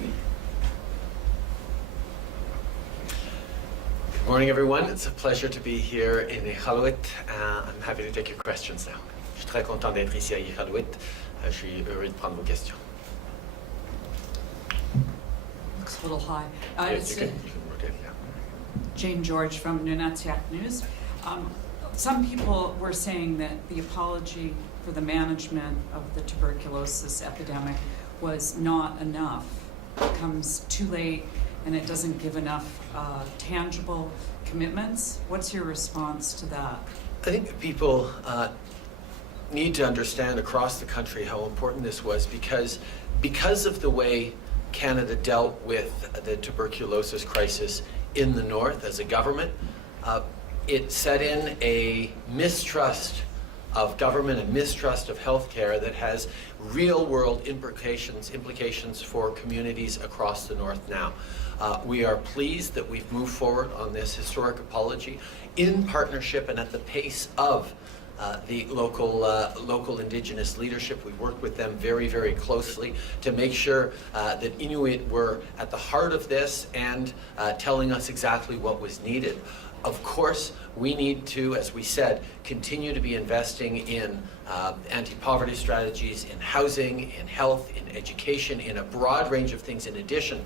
Good morning, everyone. It's a pleasure to be here in Iqaluit. I'm happy to take your questions now. Je suis très content d'être ici à Iqaluit. Je suis heureux de prendre vos questions. Looks a little high. Yes, you can rotate, yeah. Jane George from Nunatsiaq News. Some people were saying that the apology for the management of the tuberculosis epidemic was not enough. It comes too late and it doesn't give enough tangible commitments. What's your response to that? I think that people need to understand across the country how important this was because of the way Canada dealt with the tuberculosis crisis in the north as a government. It set in a mistrust of government and mistrust of healthcare that has real-world implications for communities across the north now. We are pleased that we've moved forward on this historic apology in partnership and at the pace of the local Indigenous leadership. We worked with them very, very closely to make sure that Inuit were at the heart of this and telling us exactly what was needed. Of course, we need to, as we said, continue to be investing in anti-poverty strategies, in housing, in health, in education, in a broad range of things in addition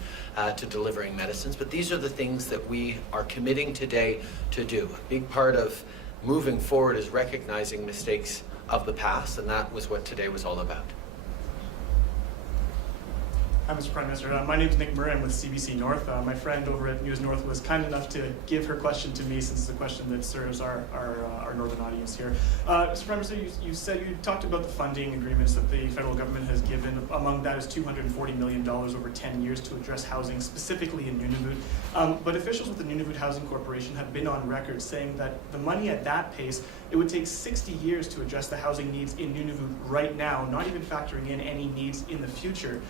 to delivering medicines. But these are the things that we are committing today to do. A big part of moving forward is recognizing mistakes of the past, and that was what today was all about. Hi, Mr. Prime Minister. My name is Nick Murray. I'm with CBC North. My friend over at News North was kind enough to give her question to me, since it's a question that serves our northern audience here. Mr. Prime Minister, you talked about the funding agreements that the federal government has given. Among that is $240 million over 10 years to address housing, specifically in Nunavut. But officials with the Nunavut Housing Corporation have been on record saying that the money at that pace, it would take 60 years to address the housing needs in Nunavut right now, not even factoring in any needs in the future.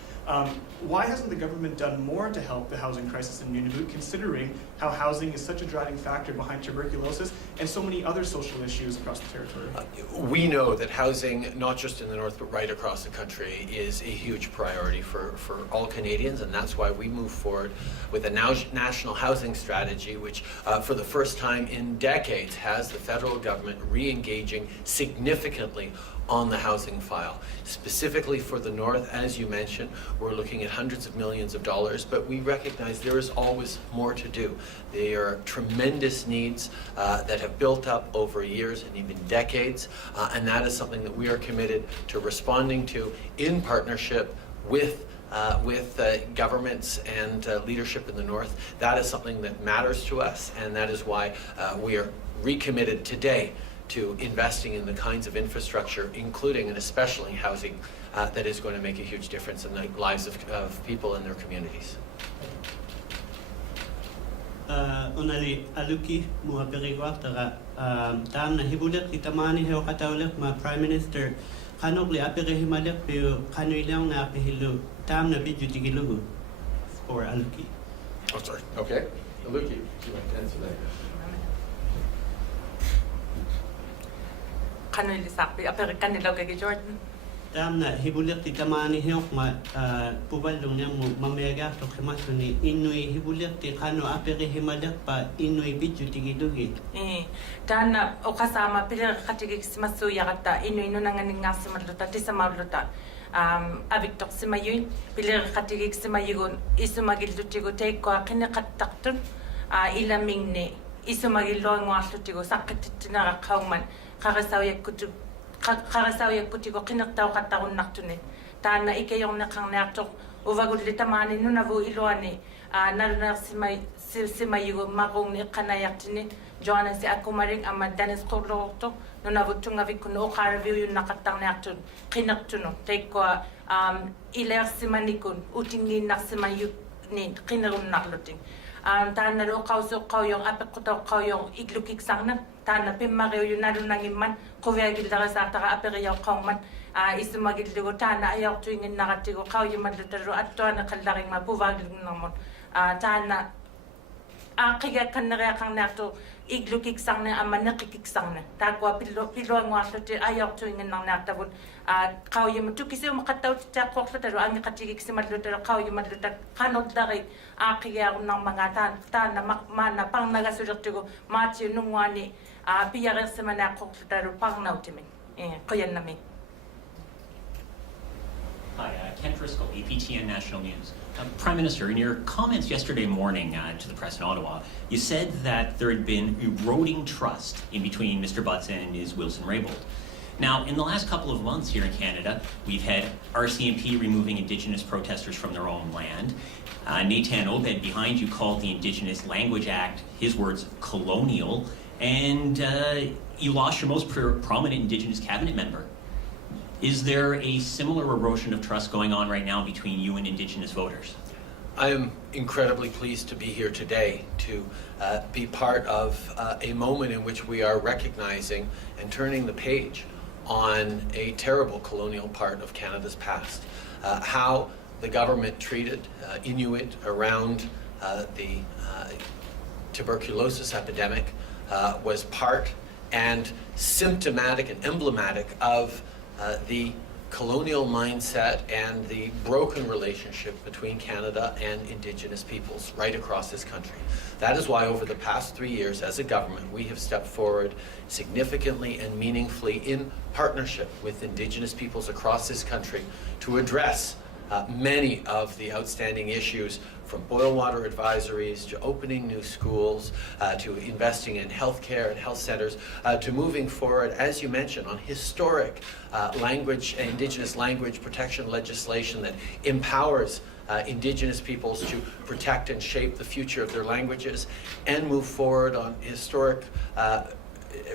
Why hasn't the government done more to help the housing crisis in Nunavut, considering how housing is such a driving factor behind tuberculosis and so many other social issues across the territory? We know that housing, not just in the north, but right across the country, is a huge priority for all Canadians, and that's why we move forward with a national housing strategy, which for the first time in decades has the federal government re-engaging significantly on the housing file. Specifically for the north, as you mentioned, we're looking at hundreds of millions of dollars, but we recognize there is always more to do. There are tremendous needs that have built up over years and even decades, and that is something that we are committed to responding to in partnership with governments and leadership in the north. That is something that matters to us, and that is why we are recommitted today to investing in the kinds of infrastructure, including and especially housing, that is going to make a huge difference in the lives of people and their communities. Onali aluki mua periguatara tam na hibulet kitamani heo kataulet ma Prime Minister kanogli apere himalek pero kanuilang na apehilu tam na bijutigilungu for aluki. Oh, sorry. Okay. Aluki, do you want to answer that? Kanuli sakpi apere kanila kay Jordan. Tam na hibulet kitamani heo ma pubalong niya mo mamega to kemasuni Inuit hibulet ti kano apere himalek pa Inuit bijutigilungi. Dan o kasama pila katigig simasuya kata Inuit no nanganing ngasimaluta ti samaluta. Avictor simayun pila katigig simayun isumagilutigo take ko kinakataktun ilaming ne isumagilo ngwalutigo sakatitina kauman karasaw yakutigo kinaktaw kataun naktune tana ikayong nakang naktok uvagud litamani nunavu iloani naruna simayu magong ni kanayaktine Joanna si akumaring amadanes kolorto nunavu tungavikun o karview yun nakatang naktun kinaktuno take ko iler simanikun utingin naksimayu ni kinarun nakluting tana ro kauso kauyong apekuto kauyong iglukik sangna tana pimmareo yun narunang iman kuvyagil dara sa taka aperiyaw kauman isumagil ligo tana ayaw tuingin nakatigo kauyong madlutaro at to na kalaring mapuvagil namon tana kaya kanara kang nato iglukik sang na amanakikik sang na tagwa pilo ngwa te ayok tu ingin nang natavun kau yung tukisi makataw ta kokla taro ang katigik si madluta kau yung madluta kanod dari kaya nang mga tan na mana pang nagasulat ko machi nungwani piyaran sa mana kokla taro pang nautimin kaya namin. Hi, Ken Frisco, APTN National News. Prime Minister, in your comments yesterday morning to the press in Ottawa, you said that there had been eroding trust in between Mr. Butts and Ms. Wilson-Raybould. Now, in the last couple of months here in Canada, we've had RCMP removing Indigenous protesters from their own land. Nathan Obed behind you called the Indigenous Language Act, his words, colonial, and you lost your most prominent Indigenous cabinet member. Is there a similar erosion of trust going on right now between you and Indigenous voters? I am incredibly pleased to be here today to be part of a moment in which we are recognizing and turning the page on a terrible colonial part of Canada's past. How the government treated Inuit around the tuberculosis epidemic was part and symptomatic and emblematic of the colonial mindset and the broken relationship between Canada and Indigenous peoples right across this country. That is why over the past 3 years as a government we have stepped forward significantly and meaningfully in partnership with Indigenous peoples across this country to address many of the outstanding issues, from boil water advisories to opening new schools, to investing in healthcare and health centers, to moving forward, as you mentioned, on historic Indigenous language protection legislation that empowers Indigenous peoples to protect and shape the future of their languages, and move forward on historic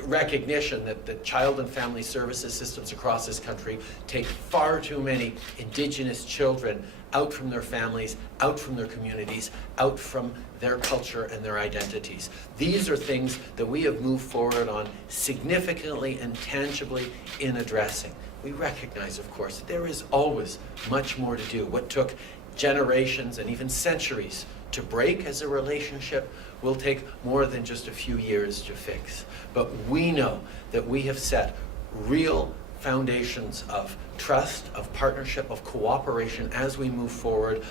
recognition that the child and family services systems across this country take far too many Indigenous children out from their families, out from their communities, out from their culture and their identities. These are things that we have moved forward on significantly and tangibly in addressing. We recognize, of course, that there is always much more to do. What took generations and even centuries to break as a relationship will take more than just a few years to fix. But we know that we have set real foundations of trust, of partnership, of cooperation as we move forward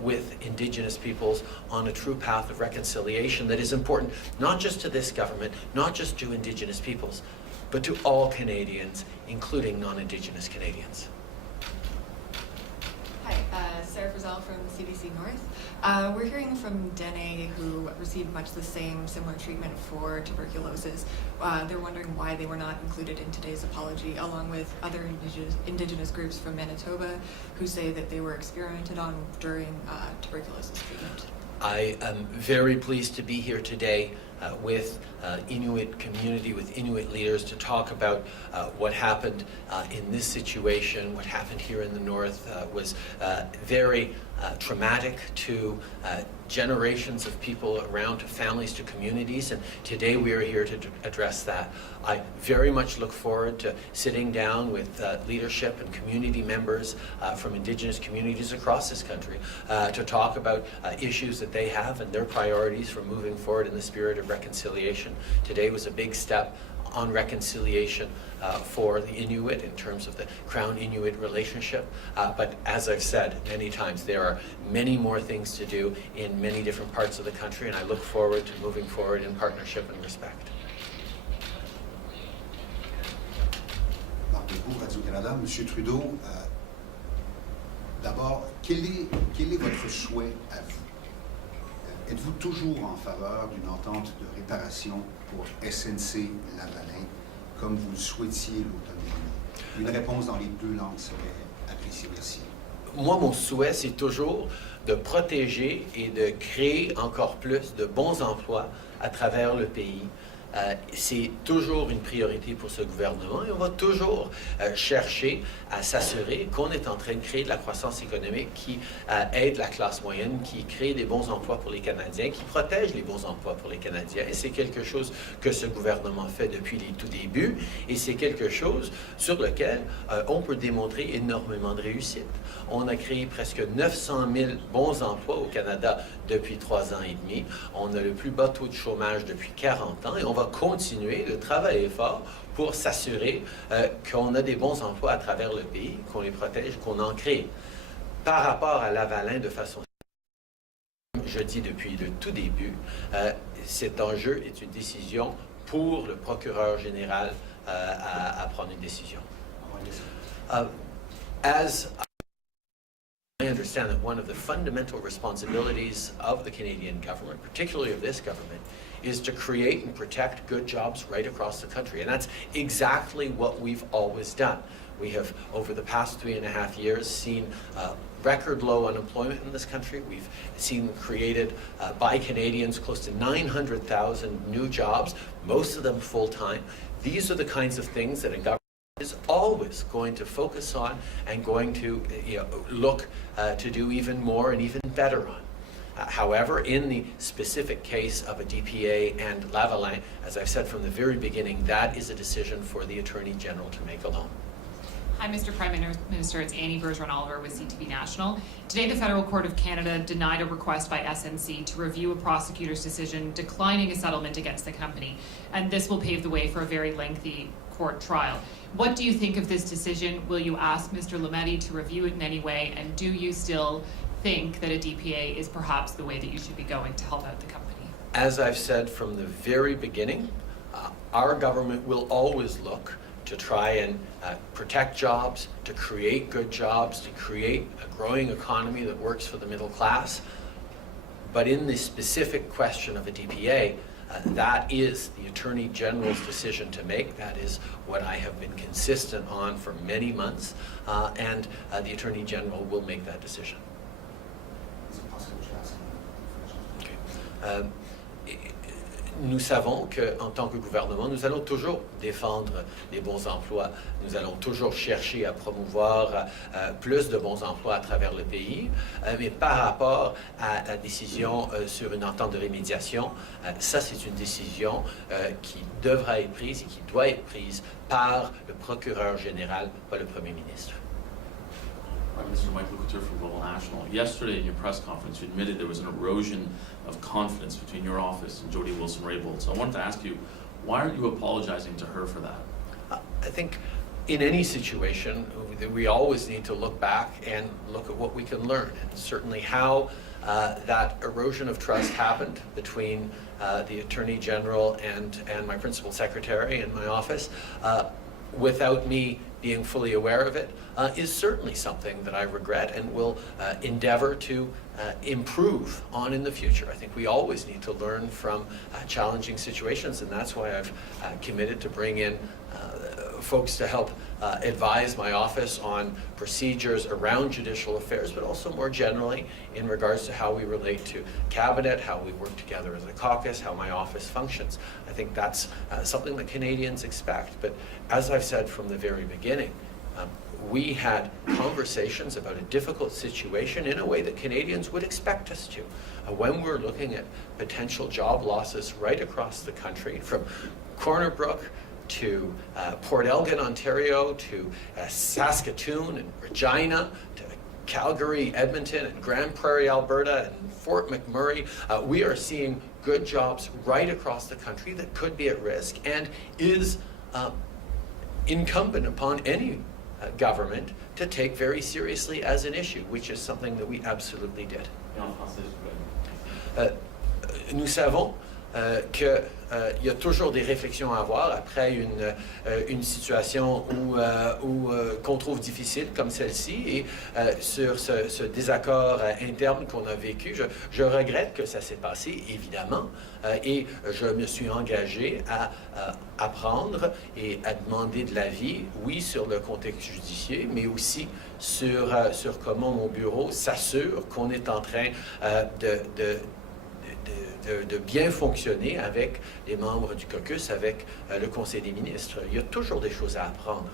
with Indigenous peoples on a true path of reconciliation that is important not just to this government, not just to Indigenous peoples, but to all Canadians, including non-Indigenous Canadians. Hi, Sarah Frizzell from CBC North. We're hearing from Dene, who received much the similar treatment for tuberculosis. They're wondering why they were not included in today's apology, along with other Indigenous groups from Manitoba who say that they were experimented on during tuberculosis treatment. I am very pleased to be here today with Inuit community, with Inuit leaders, to talk about what happened in this situation. What happened here in the north was very traumatic to generations of people around, to families, to communities, and today we are here to address that. I very much look forward to sitting down with leadership and community members from Indigenous communities across this country to talk about issues that they have and their priorities for moving forward in the spirit of reconciliation. Today was a big step on reconciliation for the Inuit in terms of the Crown Inuit relationship. But as I've said many times, there are many more things to do in many different parts of the country, and I look forward to moving forward in partnership and respect. Marc Legault, Radio-Canada. Monsieur Trudeau, d'abord, quel est votre souhait à vous? Êtes-vous toujours en faveur d'une entente de réparation pour SNC-Lavalin, comme vous le souhaitiez l'automne dernier? Une réponse dans les deux langues serait appréciée. Merci. Moi, mon souhait, c'est toujours de protéger et de créer encore plus de bons emplois à travers le pays, c'est toujours une priorité pour ce gouvernement et on va toujours chercher à s'assurer qu'on est en train de créer de la croissance économique qui aide la classe moyenne, qui crée des bons emplois pour les Canadiens, qui protège les bons emplois pour les Canadiens. Et c'est quelque chose que ce gouvernement fait depuis les tout débuts et c'est quelque chose sur lequel on peut démontrer énormément de réussite. On a créé presque 900 000 bons emplois au Canada depuis 3 ans et demi. On a le plus bas taux de chômage depuis 40 ans et on va continuer de travailler fort pour s'assurer qu'on a des bons emplois à travers le pays, qu'on les protège, qu'on en crée. Par rapport à Lavalin, de façon, je dis depuis le tout début, cet enjeu est une décision pour le procureur général à prendre une décision. As I understand that one of the fundamental responsibilities of the Canadian government, particularly of this government, is to create and protect good jobs right across the country. And that's exactly what we've always done. We have, over the past 3.5 years, seen record low unemployment in this country. We've seen created by Canadians close to 900,000 new jobs, most of them full-time. These are the kinds of things that a government is always going to focus on and going to look to do even more and even better on. However, in the specific case of a DPA and Lavalin, as I've said from the very beginning, that is a decision for the Attorney General to make alone. Hi, Mr. Prime Minister. It's Annie Bergeron-Oliver with CTV National. Today, the Federal Court of Canada denied a request by SNC to review a prosecutor's decision declining a settlement against the company, and this will pave the way for a very lengthy court trial. What do you think of this decision? Will you ask Mr. Lametti to review it in any way, and do you still think that a DPA is perhaps the way that you should be going to help out the company? As I've said from the very beginning, our government will always look to try and protect jobs, to create good jobs, to create a growing economy that works for the middle class. But in the specific question of a DPA, that is the Attorney General's decision to make. That is what I have been consistent on for many months, and the Attorney General will make that decision. Okay. Nous savons qu'en tant que gouvernement, nous allons toujours défendre les bons emplois. Nous allons toujours chercher à promouvoir plus de bons emplois à travers le pays. Mais par rapport à la décision sur une entente de rémédiation, ça c'est une décision qui devra être prise et qui doit être prise par le procureur général, pas le Premier ministre. Prime Minister Mike Iqaluit from Global National. Yesterday in your press conference, you admitted there was an erosion of confidence between your office and Jody Wilson-Raybould. So I wanted to ask you, why aren't you apologizing to her for that? I think in any situation, we always need to look back and look at what we can learn, and certainly how that erosion of trust happened between the Attorney General and my Principal Secretary in my office. Without me being fully aware of it, is certainly something that I regret and will endeavor to improve on in the future. I think we always need to learn from challenging situations, and that's why I've committed to bring in folks to help advise my office on procedures around judicial affairs, but also more generally in regards to how we relate to cabinet, how we work together as a caucus, how my office functions. I think that's something that Canadians expect. But as I've said from the very beginning, we had conversations about a difficult situation in a way that Canadians would expect us to. When we're looking at potential job losses right across the country, from Corner Brook to Port Elgin, Ontario, to Saskatoon and Regina, to Calgary, Edmonton, and Grand Prairie, Alberta, and Fort McMurray, we are seeing good jobs right across the country that could be at risk and is incumbent upon any government to take very seriously as an issue, which is something that we absolutely did. Nous savons qu'il y a toujours des réflexions à avoir après une situation qu'on trouve difficile comme celle-ci, et sur ce désaccord interne qu'on a vécu. Je regrette que ça s'est passé, évidemment, et je me suis engagé à apprendre et à demander de l'avis, oui, sur le contexte judiciaire, mais aussi sur comment mon bureau s'assure qu'on est en train de bien fonctionner avec les membres du caucus, avec le Conseil des ministres. Il y a toujours des choses à apprendre.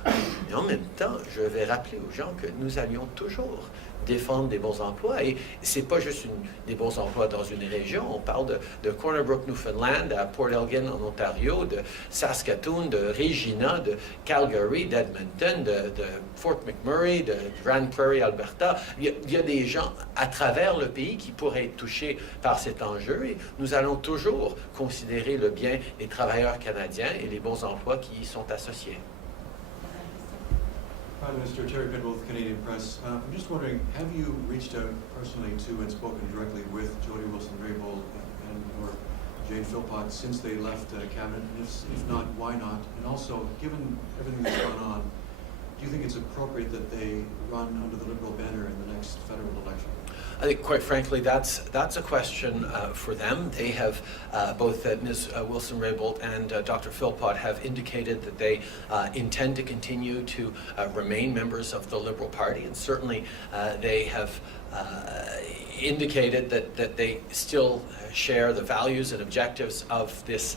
Mais en même temps, je vais rappeler aux gens que nous allions toujours défendre des bons emplois. Et c'est pas juste des bons emplois dans une région. On parle de Corner Brook, Newfoundland, à Port Elgin, en Ontario, de Saskatoon, de Regina, de Calgary, d'Edmonton, de Fort McMurray, de Grand Prairie, Alberta. Il y a des gens à travers le pays qui pourraient être touchés par cet enjeu. Et nous allons toujours considérer le bien des travailleurs canadiens et les bons emplois qui y sont associés. Prime Minister Terry Penwell, Canadian Press. I'm just wondering, have you reached out personally to and spoken directly with Jody Wilson-Raybould and or Jane Philpott since they left cabinet? And if not, why not? And also, given everything that's gone on, do you think it's appropriate that they run under the Liberal banner in the next federal election? I think, quite frankly, that's a question for them. They have, both Ms. Wilson-Raybould and Dr. Philpott have indicated that they intend to continue to remain members of the Liberal Party, and certainly they have indicated that they still share the values and objectives of this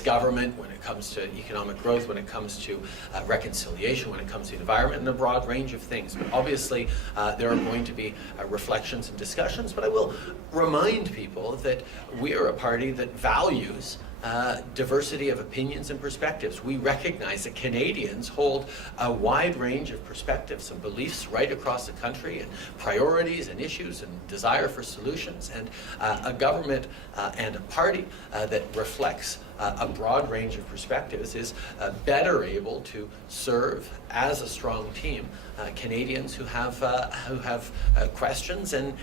government when it comes to economic growth, when it comes to reconciliation, when it comes to environment, and a broad range of things. But obviously, there are going to be reflections and discussions, but I will remind people that we are a party that values diversity of opinions and perspectives. We recognize that Canadians hold a wide range of perspectives and beliefs right across the country, and priorities and issues and desire for solutions, and a government and a party that reflects a broad range of perspectives is better able to serve as a strong team Canadians who have questions and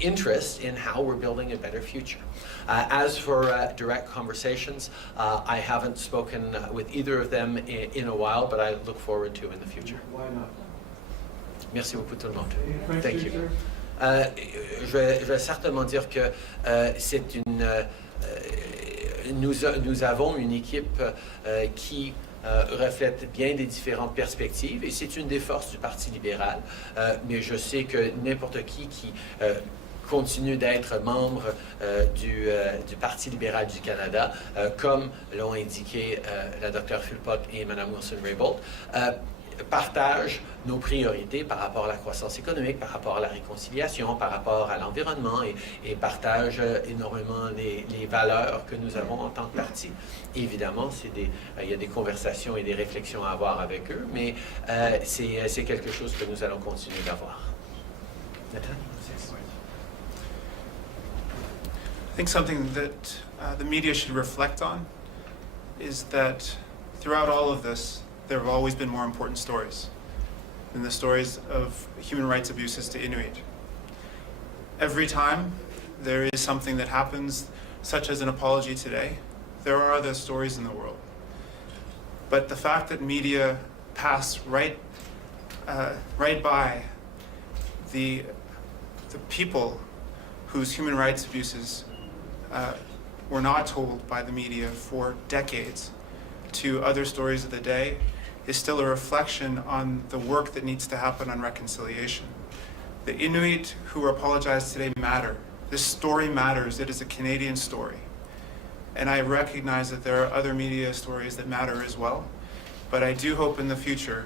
interest in how we're building a better future. As for direct conversations, I haven't spoken with either of them in a while, but I look forward to in the future. Why not? Merci beaucoup tout le monde. Thank you. Je vais certainement dire que c'est une... nous avons une équipe qui reflète bien des différentes perspectives, et c'est une des forces du Parti libéral. Mais je sais que n'importe qui continue d'être membre du Parti libéral du Canada, comme l'ont indiqué la Dr Philpott et Mme Wilson-Raybould, partagent nos priorités par rapport à la croissance économique, par rapport à la réconciliation, par rapport à l'environnement, et partagent énormément les valeurs que nous avons en tant que parti. Évidemment, il y a des conversations et des réflexions à avoir avec eux, mais c'est quelque chose que nous allons continuer d'avoir. Nathan? I think something that the media should reflect on is that throughout all of this, there have always been more important stories than the stories of human rights abuses to Inuit. Every time there is something that happens, such as an apology today, there are other stories in the world. But the fact that media pass right by the people whose human rights abuses were not told by the media for decades to other stories of the day is still a reflection on the work that needs to happen on reconciliation. The Inuit who apologized today matter. This story matters. It is a Canadian story. And I recognize that there are other media stories that matter as well. But I do hope in the future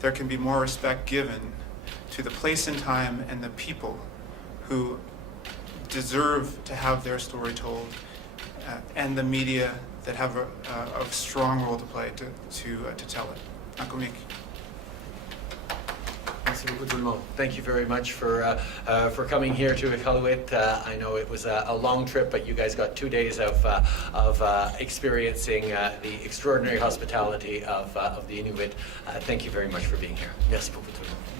there can be more respect given to the place and time and the people who deserve to have their story told, and the media that have a strong role to play to tell it. Iqaluit. Merci beaucoup tout le monde. Thank you very much for coming here to Iqaluit. I know it was a long trip, but you guys got 2 days of experiencing the extraordinary hospitality of the Inuit. Thank you very much for being here. Merci beaucoup tout le monde.